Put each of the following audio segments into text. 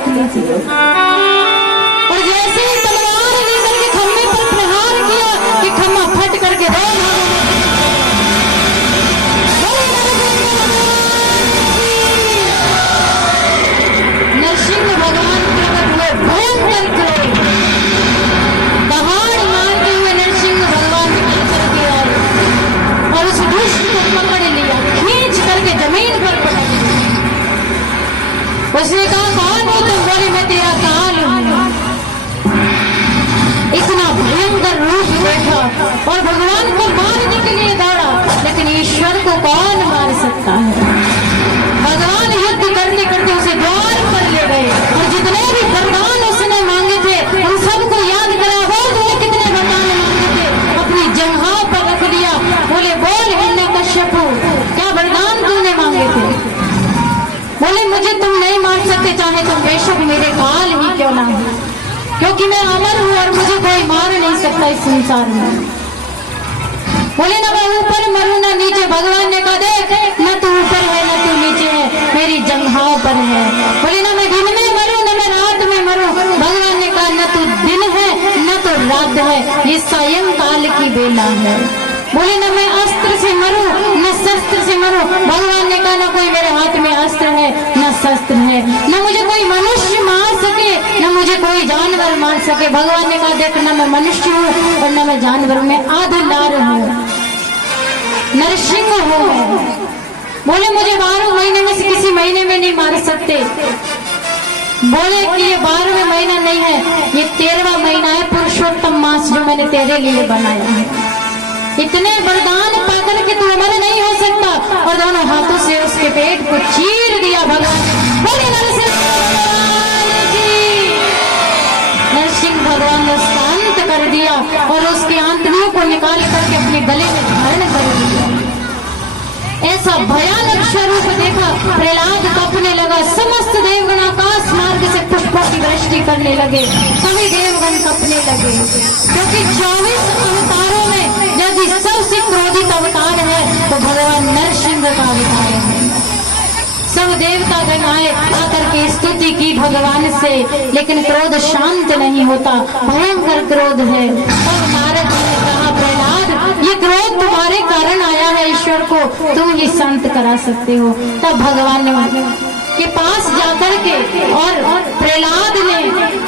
रख लीजिए। और जैसे ही तलवार लेकर के खम्भे पर प्रहार किया कि खम्भा फट करके नरसिंह भगवान प्रकट हुए, भयंकर क्रोध दहाड़ मारते हुए नरसिंह भगवान निकल करके आए और उस दुष्ट को पकड़ लिया, खींच करके जमीन पर पटक दिया। उसने कहा कौन हो तुम? बोले मैं तेरा काल हूं। इतना भयंकर रूप देखा और भगवान को मारने के लिए दौड़ा, लेकिन ईश्वर को कौन मार सकता है? भगवान युद्ध करते करते उसे द्वार पर ले गए और जितने भी वरदान उसने मांगे थे उन सबको याद करा। बोल कितने वरदान मांगे थे, अपनी जंघाओं पर रख दिया। बोले बोल हिरण्यकश्यप, क्या वरदान तुमने मांगे थे? बोले मुझे तुम नहीं मार सकते, चाहे तुम बेशक मेरे काल ही क्यों ना हो, क्योंकि मैं अमर हूं और मुझे कोई मार नहीं सकता इस संसार में। बोले ना मैं ऊपर मरूं ना नीचे। भगवान ने कहा देख, न तू ऊपर है न तू नीचे है, मेरी जंघाओं पर है। बोले ना मैं दिन में मरूं न मैं रात में मरूं। भगवान ने कहा न तू दिन है न तो रात है, ये सायं काल की बेला है। बोले ना मैं अस्त्र से मरूं न शस्त्र से मरूं। भगवान ने कहा ना कोई मेरे हाथ में अस्त्र है न शस्त्र है, न मुझे कोई मनुष्य मार सके न मुझे कोई जानवर मार सके। भगवान ने कहा देख, न मैं मनुष्य हूं और न मैं जानवर, मैं आधनार हूं, नरसिंह हूं मैं। बोले मुझे 12 महीने में से किसी महीने में नहीं मार सकते। बोले कि ये 12वां महीना नहीं है, ये 13वां महीना है, पुरुषोत्तम मास जो मैंने तेरे लिए बनाया है। इतने वरदान पाकर के तू अमर नहीं हो सकता। और दोनों हाथों से उसके पेट को चीर दिया भगवान। बोले नरसिंह भगवान ने उसका अंत कर दिया और उसके आंतड़ियों को निकाल करके अपने गले में धारण कर दिया। ऐसा भयानक स्वरूप देखा, प्रहलाद कपने लगा। समस्त देवगण आकाश मार्ग से पुष्पों की वृष्टि करने लगे, सभी देवगण कपने लगे, क्योंकि 24 अवतारों में यदि सबसे क्रोधित अवतार है तो भगवान नरसिंह का अवतार है। सब देवता गण आए, आकर के स्तुति की भगवान से, लेकिन क्रोध शांत नहीं होता, भयंकर क्रोध है। और नारद जी ने कहा प्रहलाद ये क्रोध तुम्हारे कारण आया है, ईश्वर को तुम ही शांत करा सकते हो। तब भगवान ने के पास जाकर के और प्रहलाद ने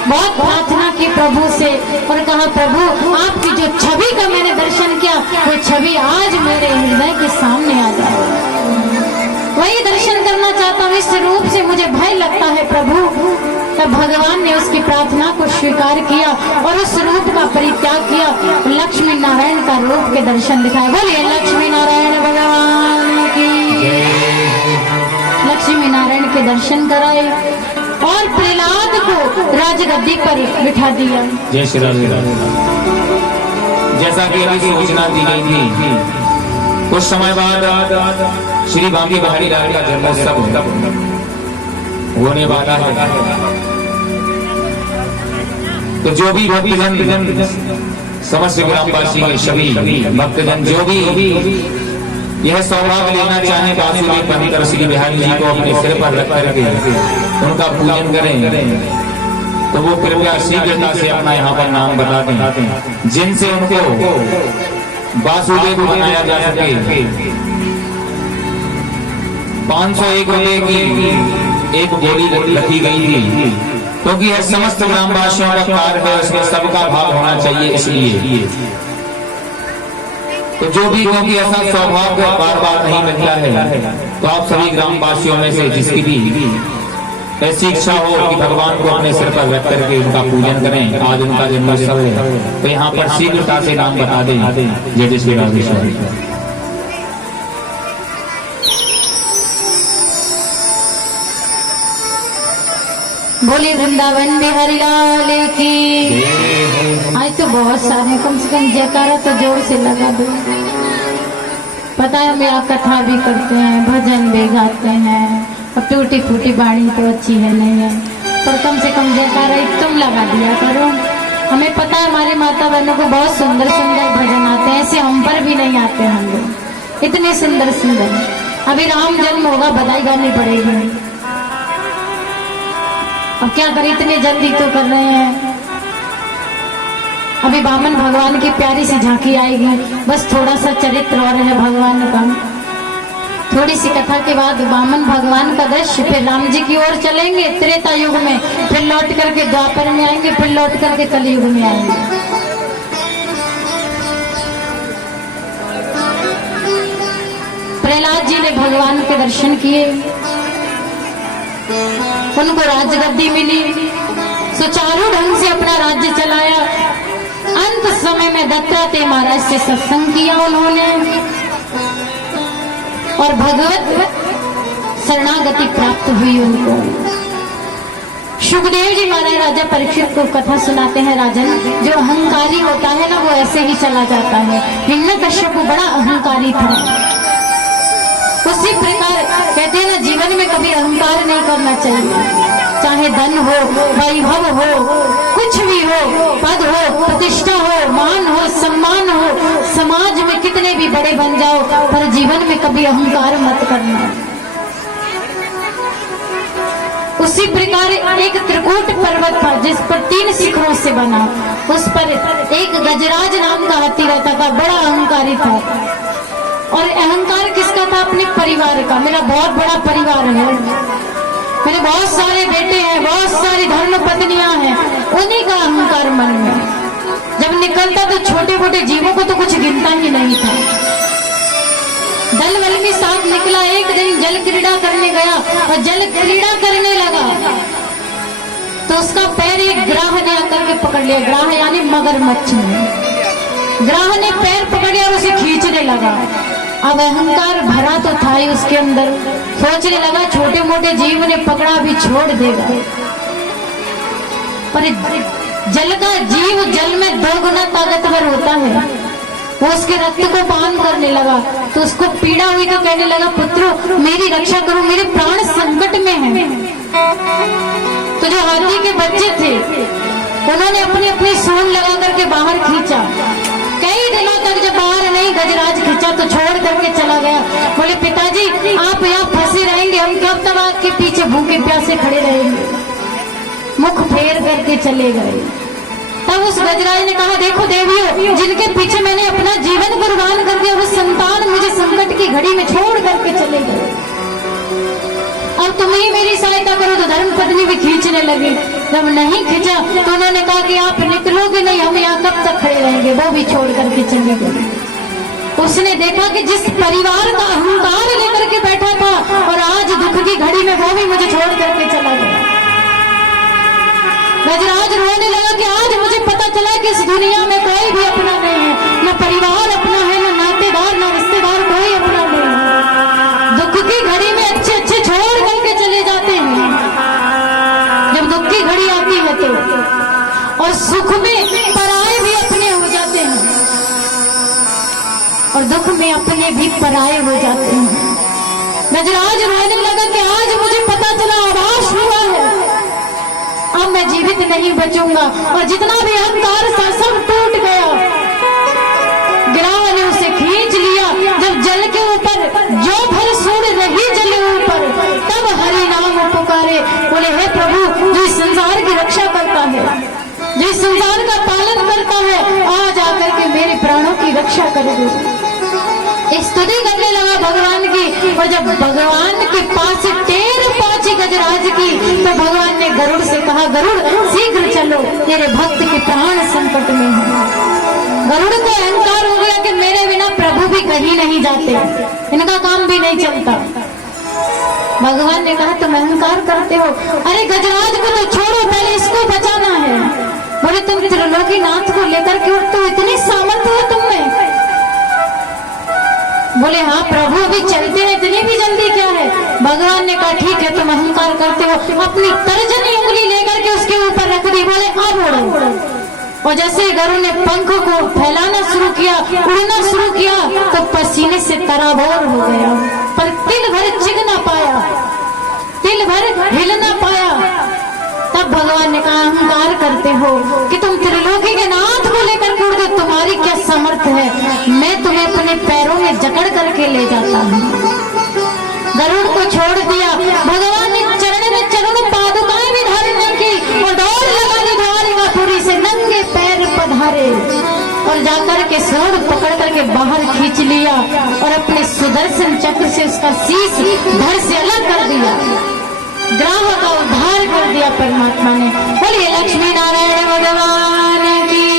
बहुत प्रार्थना की प्रभु से और कहा प्रभु आपकी जो छवि का मैंने दर्शन किया वो छवि आज मेरे हृदय के सामने आ जाए, वही दर्शन करना चाहता हूँ, इस रूप से मुझे भय लगता है प्रभु। तब भगवान ने उसकी प्रार्थना को स्वीकार किया और उस रूप का परित्याग किया, लक्ष्मी नारायण का रूप के दर्शन दिखाए। बोलिए लक्ष्मी नारायण भगवान की, लक्ष्मी नारायण के दर्शन कराए और प्रहलाद को राजगद्दी पर बिठा दिया। जय श्री राम। जैसा कि अभी सूचना दी गई थी, कुछ समय बाद श्री बांके बिहारी लाल का जन्मोत्सव होने वाला है। तो जो भी भक्तजन, समस्त ग्रामवासी के सभी भक्तजन जो भी यह सौभाग्य लेना चाहे बासुदेव पंडित श्री बिहारी जी को अपने सिर पर रख करके उनका पूजन करें, तो वो कृपया शीघ्रता से अपना यहाँ पर नाम बता दें, जिनसे उनको वासुदेव बनाया जा सके। 501 रुपए की एक गोली रखी गई थी, क्योंकि यह समस्त ग्रामवासियों का कार्य है, उसमें सबका भाग होना चाहिए। इसलिए तो जो भी, क्योंकि ऐसा सौभाग्य बार बार नहीं मिलता है, तो आप सभी ग्रामवासियों में से जिसकी भी ऐसी इच्छा हो कि भगवान को अपने सिर पर रख करके उनका पूजन करें, आज उनका जन्मोत्सव है, तो यहाँ पर शीघ्रता से नाम बता दें। जय श्री राम। बोले वृंदावन बिहारी लाल की। आज तो बहुत सारे, कम से कम जयकारा तो जोर से लगा दो। पता है मेरा कथा भी करते हैं, भजन भी गाते हैं, और टूटी फूटी बाणी तो अच्छी है नहीं है, पर कम से कम जयकारा तुम लगा दिया करो। हमें पता है हमारी माता बहनों को बहुत सुंदर सुंदर भजन आते हैं, ऐसे हम पर भी नहीं आते हम लोग, इतने सुंदर सुंदर। अभी राम जन्म होगा, बधाई गानी पड़ेगी। अब क्या करें, इतने जल्दी तो कर रहे हैं। अभी वामन भगवान की प्यारी सी झांकी आएगी, बस थोड़ा सा चरित्र और है भगवान का। थोड़ी सी कथा के बाद वामन भगवान का दृश्य, फिर राम जी की ओर चलेंगे त्रेता युग में, फिर लौट करके द्वापर में आएंगे, फिर लौट करके कलयुग में आएंगे। प्रहलाद जी ने भगवान के दर्शन किए, उनको राजगद्दी मिली, सुचारू ढंग से अपना राज्य चलाया। अंत समय में दत्तात्रेय महाराज से सत्संग किया उन्होंने और भगवत शरणागति प्राप्त हुई उनको। सुखदेव जी महाराज राजा परीक्षित को कथा सुनाते हैं, राजन जो अहंकारी होता है ना वो ऐसे ही चला जाता है। हिरण्यकश्यप बड़ा अहंकारी था, उसी प्रकार कहते हैं ना जीवन में कभी अहंकार नहीं करना चाहिए। चाहे धन हो, वैभव हो, कुछ भी हो, पद हो, प्रतिष्ठा हो, मान हो, सम्मान हो, समाज में कितने भी बड़े बन जाओ, पर जीवन में कभी अहंकार मत करना। उसी प्रकार एक त्रिकूट पर्वत था जिस पर 3 शिखरों से बना, उस पर एक गजराज नाम का हाथी रहता था, बड़ा अहंकारी था। और अहंकार किसका था? अपने परिवार का। मेरा बहुत बड़ा परिवार है, मेरे बहुत सारे बेटे हैं, बहुत सारी धर्म पत्नियां हैं, उन्हीं का अहंकार मन में जब निकलता तो छोटे मोटे जीवों को तो कुछ गिनता ही नहीं था। दल बल में साथ निकला, एक दिन जल क्रीड़ा करने गया और जल क्रीड़ा करने लगा तो उसका पैर एक ग्राह ने आकर के पकड़ लिया। ग्राह यानी मगरमच्छ ने, ग्राह ने पैर पकड़ लिया और उसे खींचने लगा। अब अहंकार भरा तो था ही उसके अंदर, सोचने लगा छोटे मोटे जीव ने पकड़ा भी छोड़ देगा, पर जल का जीव जल में 2 गुना ताकतवर होता है। वो उसके रक्त को पान करने लगा तो उसको पीड़ा हुई तो कहने लगा, पुत्रो मेरी रक्षा करो, मेरे प्राण संकट में हैं। तो जो हाथी के बच्चे थे उन्होंने अपनी अपनी सूंड लगा करके बाहर खींचा। कई दिनों तक जब बाहर नहीं गजराज खींचा तो छोड़ करके चला गया। बोले पिताजी आप यहाँ फंसे रहेंगे, हम कब तक आपके पीछे भूखे प्यासे खड़े रहेंगे। मुख फेर करके चले गए। तब उस गजराज ने कहा, देखो देवियों, जिनके पीछे मैंने अपना जीवन कुर्बान कर दिया वो संतान मुझे संकट की घड़ी में छोड़ करके चले गए। अब तुम ही मेरी सहायता करो। तो धर्म पत्नी भी खींचने लगी, जब नहीं खींचा तो उन्होंने कहा कि आप निकलोगे नहीं, हम यहाँ कब तक खड़े रहेंगे। वो भी छोड़ करके चले गए। उसने देखा कि जिस परिवार का अहंकार लेकर के बैठा था और आज दुख की घड़ी में वो भी मुझे छोड़ करके चला गया। गजराज रोने लगा कि आज मुझे पता चला कि इस दुनिया में कोई भी अपना नहीं है, न परिवार अपना है, न नातेदार, न रिश्तेदार, कोई अपना नहीं है। दुख की घड़ी में अच्छे अच्छे छोड़ करके चले जाते हैं जब दुख की घड़ी आती है तो, और सुख में पराये भी अपने हो जाते हैं और दुख में अपने भी पराये हो जाते हैं। गजराज रोने लगा कि आज मुझे पता चला, आभास हुआ है, अब मैं जीवित नहीं बचूंगा। और जितना भी अहंकार था सब टूट गया। गिराह ने उसे खींच लिया। जब जल के ऊपर जो भर सूर्य रही जल ऊपर, तब हरि नाम पुकारे। बोले हे प्रभु, जो इस संसार की रक्षा करता है, जो इस संसार का पालन करता है, आज आकर के मेरे प्राणों की रक्षा कर दो। स्तुति करने लगा भगवान की। और जब भगवान के पास टेर पहुंची गजराज की तो भगवान ने गरुड़ से कहा, गरुड़ शीघ्र चलो, तेरे भक्त के प्राण संकट में हैं। गरुड़ को अहंकार हो गया कि मेरे बिना प्रभु भी कहीं नहीं जाते, इनका काम भी नहीं चलता। भगवान ने कहा तुम अहंकार करते हो, अरे गजराज को तो छोड़ो, पहले इसको बचाना है। बोले तुम त्रिलोकीनाथ को लेकर के उठते हो, इतनी सामर्थ्य है तुम में। बोले हाँ प्रभु, अभी चलते हैं, इतनी भी जल्दी क्या है। भगवान ने कहा ठीक है, तुम अहंकार करते हो। अपनी तर्जनी उंगली लेकर के उसके ऊपर रख दी। बोले अब उड़ो। और जैसे गरुड़ ने पंख को फैलाना शुरू किया, उड़ना शुरू किया, तो पसीने से तराबोर हो गया, पर तिल भर चिग ना पाया, तिल भर हिल ना पाया। तब भगवान ने कहा अहंकार करते हो कि तुम त्रिलोकी के नाथ को लेकर के उड़ते, तुम्हारी क्या समर्थ है, मैं तुम्हें अपने पैरों में जकड़ करके ले जाता हूँ। गरुड़ को छोड़ दिया। भगवान ने चरण में चरण पादुकाएं भी धारण नहीं सूंड पकड़ करके बाहर खींच लिया और अपने सुदर्शन चक्र से उसका शीश धड़ से अलग कर दिया। ग्राह का उद्धार कर दिया परमात्मा ने। बोलिए लक्ष्मी नारायण भगवान की।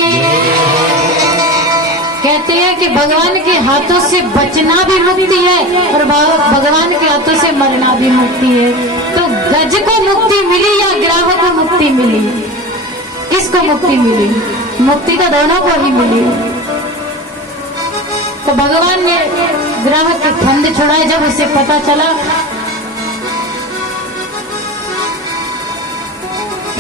कहते हैं कि भगवान के हाथों से बचना भी मुक्ति है और भगवान के हाथों से मरना भी मुक्ति है। तो गज को मुक्ति मिली या ग्राह को मुक्ति मिली? किसको मुक्ति मिली? मुक्ति तो दोनों को ही मिली। तो भगवान ने ग्राह के फंद छुड़ाए। जब उसे पता चला,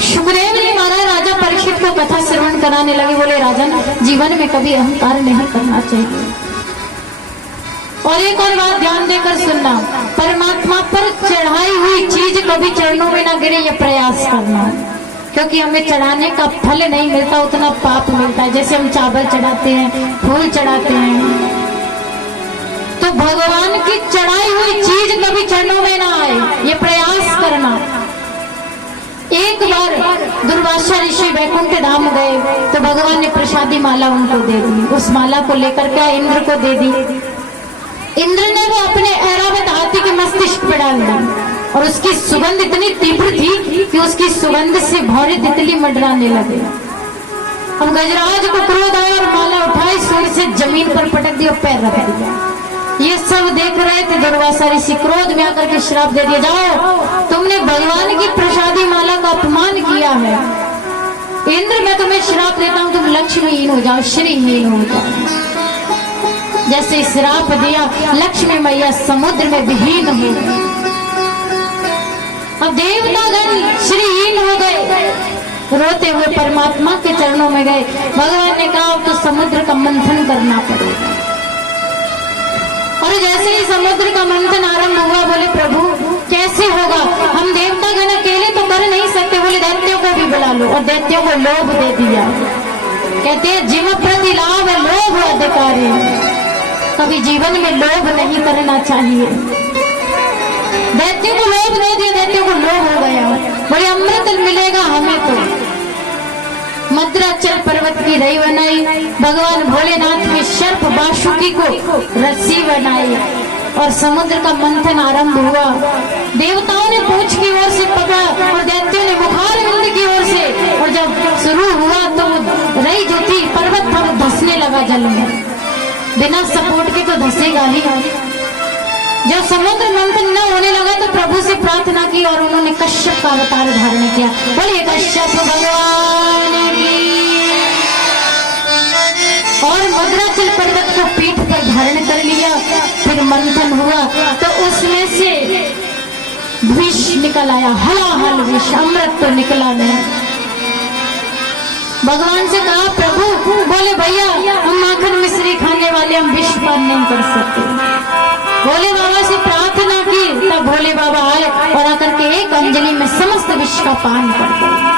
सुग्रीव जी महाराज राजा परीक्षित को कथा श्रवण कराने लगे। बोले राजन, जीवन में कभी अहंकार नहीं करना चाहिए। और एक और बात ध्यान देकर सुनना, परमात्मा पर चढ़ाई हुई चीज कभी चरणों में ना गिरे, ये प्रयास करना। क्योंकि हमें चढ़ाने का फल नहीं मिलता, उतना पाप मिलता है। जैसे हम चावल चढ़ाते हैं, फूल चढ़ाते हैं, तो भगवान की चढ़ाई हुई चीज कभी चरणों में ना आए, ये प्रयास करना। एक बार दुर्वासा ऋषि वैकुंठ धाम गए तो भगवान ने प्रसादी माला उनको दे दी। उस माला को लेकर के इंद्र को दे दी। इंद्र ने वो अपने ऐरावत हाथी के मस्तिष्क पर डाल दी और उसकी सुगंध इतनी तीव्र थी कि उसकी सुगंध से भौरे तितली मंडराने लगे। अब गजराज को क्रोध आया और माला उठाई, सूर्य से जमीन पर पटक दी और पैर रख दिया। ये सब देख रहे थे दुर्वासा ऋषि। क्रोध में आकर के श्राप दे दिया, जाओ तुमने भगवान की प्रसादी माला का अपमान किया है। इंद्र, मैं तुम्हें श्राप देता हूं, तुम लक्ष्मीहीन हो जाओ, श्रीहीन हो जाओ। जैसे श्राप दिया, लक्ष्मी मैया समुद्र में विहीन हो गई। अब देवतागण श्रीहीन हो गए, रोते हुए परमात्मा के चरणों में गए। भगवान ने कहा अब तो समुद्र का मंथन करना पड़ेगा। और जैसे ही समुद्र का मंथन आरंभ हुआ, बोले प्रभु कैसे होगा, हम देवतागण अकेले तो कर नहीं सकते। बोले दैत्यों को भी बुला लो। और दैत्यों को लोभ दे दिया। कहते हैं जिम प्रति लाभ लोभ अधिकारी। कभी जीवन में लोभ नहीं करना चाहिए। दैत्यों को लोभ दे दिया, दैत्यों को लोभ हो गया। बोले अमृत मिलेगा हमें तो। मद्राचल पर्वत की रई बनाई, भगवान भोलेनाथ में सर्प बासुकी को रस्सी बनाई और समुद्र का मंथन आरंभ हुआ। देवताओं ने पूंछ की ओर से पकड़ा और दैत्यों ने मुखार विंद की ओर से। और जब शुरू हुआ तो रई जो थी, पर्वत था, वो धंसने लगा जल में। बिना सपोर्ट के तो धंसेगा ही। जब समुद्र मंथन न होने लगा तो प्रभु से प्रार्थना की और उन्होंने कश्यप का अवतार धारण किया। बोलिए कश्यप भगवान की। और मद्राचल पर्वत को पीठ पर धारण कर लिया। फिर मंथन हुआ तो उसमें से विष निकल आया, हलाहल विष, अमृत तो निकला नहीं। भगवान से कहा प्रभु, बोले भैया हम माखन मिश्री खाने वाले, हम विष पान नहीं कर सकते। भोले बाबा से प्रार्थना की, तब भोले बाबा आए और आकर के एक अंजलि में समस्त विष का पान कर दिया।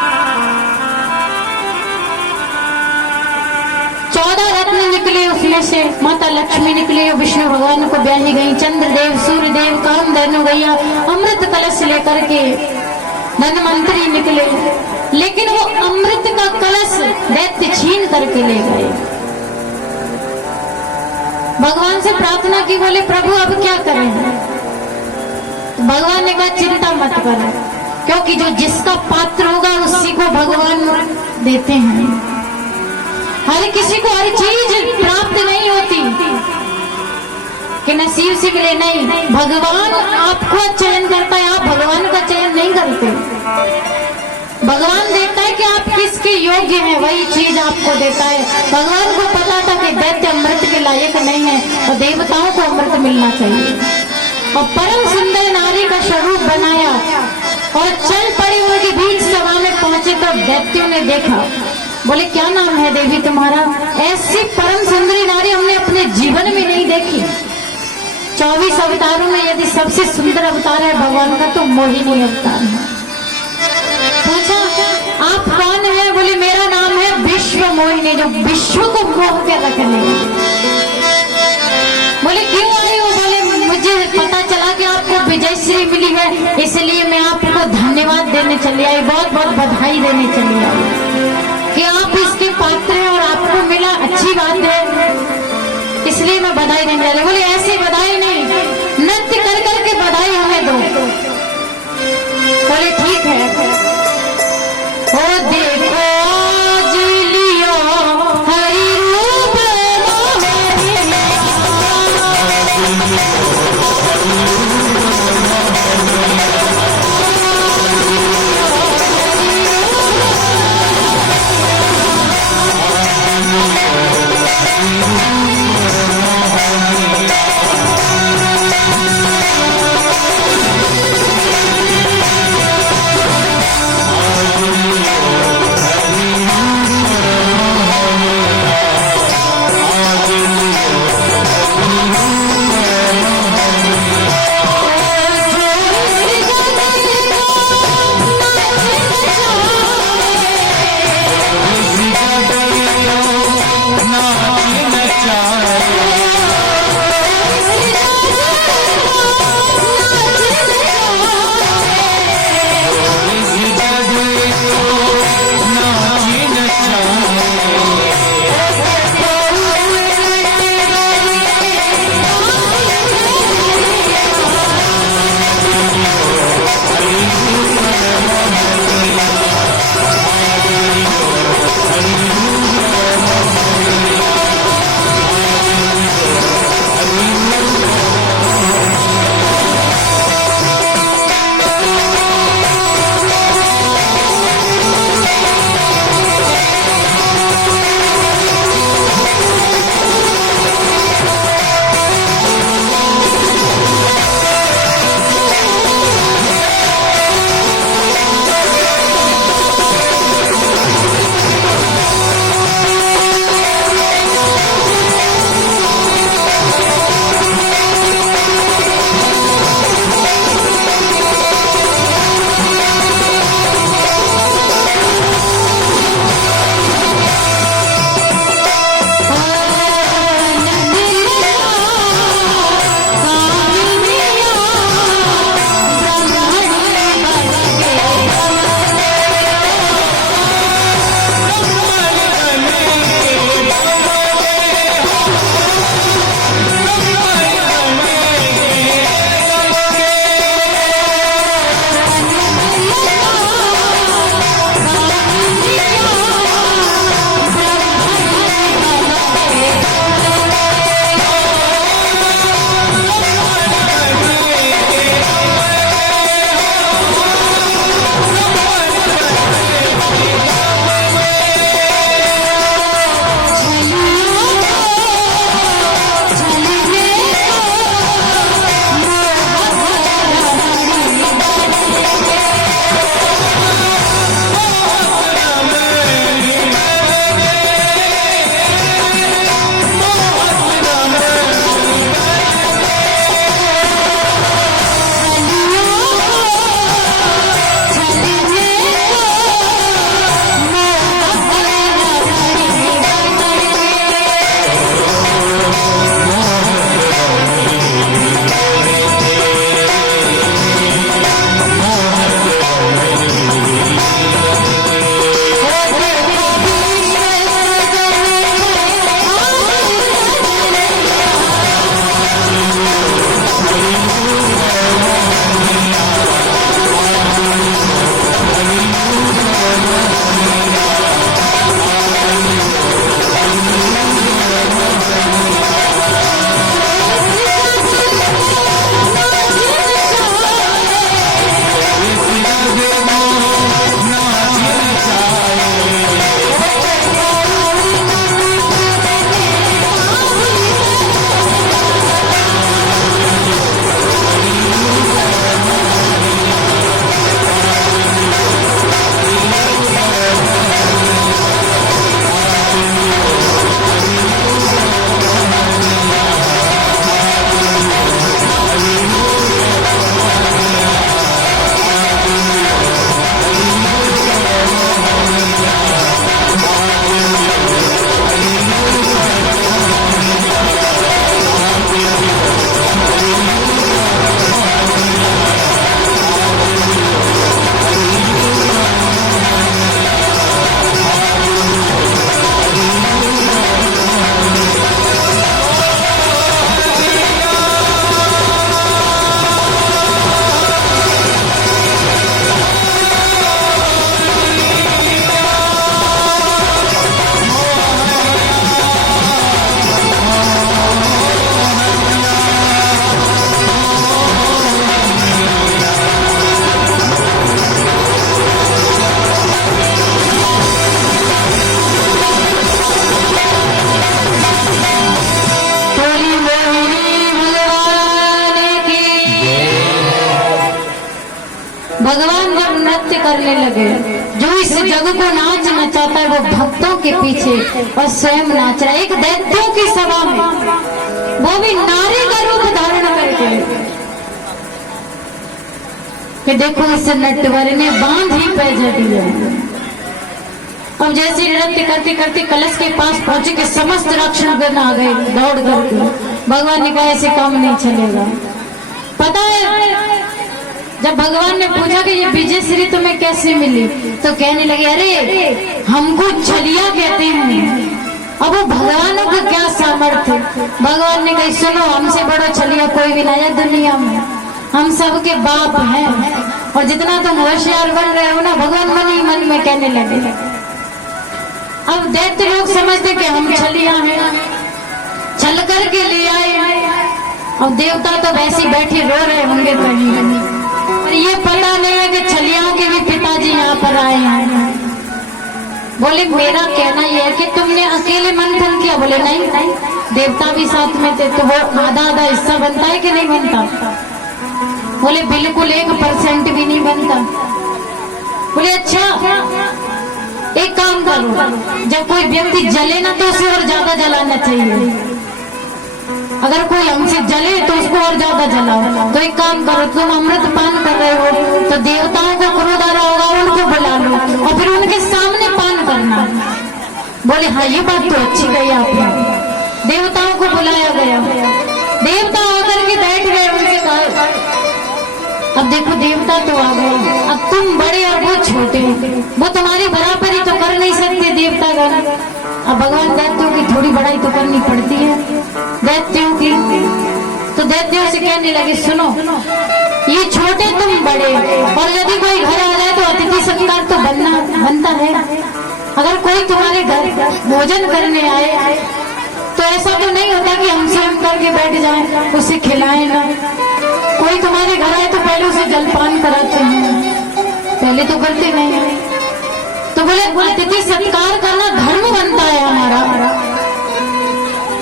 14 रत्न निकले उसमें से। माता लक्ष्मी निकले, विष्णु भगवान को ब्याही गई। चंद्रदेव, सूर्यदेव, कामधेनु गैया, अमृत कलश लेकर के धनवंतरी निकले। लेकिन वो अमृत का कलश दैत्य छीन करके ले गए। भगवान से प्रार्थना की, बोले प्रभु अब क्या करें। भगवान ने कहा चिंता मत करो, क्योंकि जो जिसका पात्र होगा उसी को भगवान देते हैं। हर किसी को हर चीज प्राप्त नहीं होती कि नसीब से मिले, नहीं। भगवान आपको चयन करता है, आप भगवान का चयन नहीं करते। भगवान देखता है कि आप किसके योग्य हैं, वही चीज आपको देता है। भगवान को पता था कि दैत्य अमृत के लायक नहीं है और देवताओं को अमृत मिलना चाहिए। और परम सुंदर नारी का स्वरूप बनाया और चल पड़ी उनके बीच सभा में पहुंचे तो दैत्यों ने देखा। बोले क्या नाम है देवी तुम्हारा? ऐसी परम सुंदरी नारी हमने अपने जीवन में नहीं देखी। 24 अवतारों में यदि सबसे सुंदर अवतार है भगवान का तो मोहिनी अवतार है। पूछा आप कौन है? बोले मेरा नाम है विश्व मोहिनी, जो विश्व को मोह के रखने। बोले क्यों आए हो? बोले मुझे पता चला कि आपको विजयश्री मिली है, इसलिए मैं आपको धन्यवाद देने चली आई, बहुत बहुत बधाई देने चली आई कि आप इसके पात्र हैं और आपको मिला, अच्छी बात है, इसलिए मैं बधाई देने जा रही। बोले ऐसी बधाई नहीं, नृत्य कर करके बधाई हमें दो। बोले ठीक है। ओ देखो आज लियो हरि रूप भगवान जब नृत्य करने लगे, जो इस जग को नाच नचाता है वो भक्तों के पीछे और स्वयं नाच रहा है। एक दैत्यों की सभा में, वो भी नारी का रूप धारण करके, कि देखो इस नटवर ने बांध ही पैजा दिया। अब जैसे नृत्य करते करते कलश के पास पहुंचे कि समस्त रक्षण आ गए दौड़ करके। भगवान ने कहा ऐसे काम नहीं चलेगा। पता है जब भगवान ने पूछा कि ये विजयश्री तुम्हें कैसे मिली, तो कहने लगे अरे हमको छलिया कहते हैं। अब वो भगवानों का क्या सामर्थ्य। भगवान ने कहा सुनो, हमसे बड़ा छलिया कोई भी नहीं है दुनिया में, हम सबके बाप हैं। और जितना तुम होशियार बन रहे हो ना, भगवान मन ही मन में कहने लगे। अब दैत्य लोग समझते कि हम छलिया हैं, छल करके ले आए। अब देवता तो वैसे बैठे रो रहे होंगे कहीं, और ये पता नहीं है कि छलियाओं के भी पिताजी यहाँ पर आए हैं। बोले मेरा कहना यह है कि तुमने अकेले मंथन किया। बोले नहीं, देवता भी साथ में थे, तो वो आधा आधा हिस्सा बनता है कि नहीं बनता। बोले बिल्कुल 1% भी नहीं बनता। बोले अच्छा एक काम करो, जब कोई व्यक्ति जले ना तो उसे और ज्यादा जलाना चाहिए। अगर कोई हमसे जले तो उसको और ज्यादा जलाओ। तो एक काम करो, तुम अमृत पान कर रहे हो तो देवताओं को क्रोध आ रहा होगा, उनको बुला लो और फिर उनके सामने पान करना। बोले हाँ ये बात तो अच्छी कही आपने। देवताओं को बुलाया गया, देवता आकर के बैठ गए, उनसे कहा अब देखो देवता तो आ गए, अब तुम बड़े और वो छोटे, वो तुम्हारी बराबरी तो कर नहीं सकते देवतागण। अब भगवान दैत्यों की थोड़ी बड़ाई तो करनी पड़ती है दैत्यों की। तो दैत्यों से कहने लगे सुनो, ये छोटे तुम बड़े, और यदि कोई घर आ जाए तो अतिथि सत्कार तो बनता है। अगर कोई तुम्हारे घर भोजन करने आए तो ऐसा तो नहीं होता कि हमसे हम करके बैठ जाए, उसे खिलाए ना। कोई तुम्हारे घर आए तो पहले उसे जलपान कराते हैं, पहले तो करते नहीं। तो बोले अतिथि सत्कार करना धर्म बनता है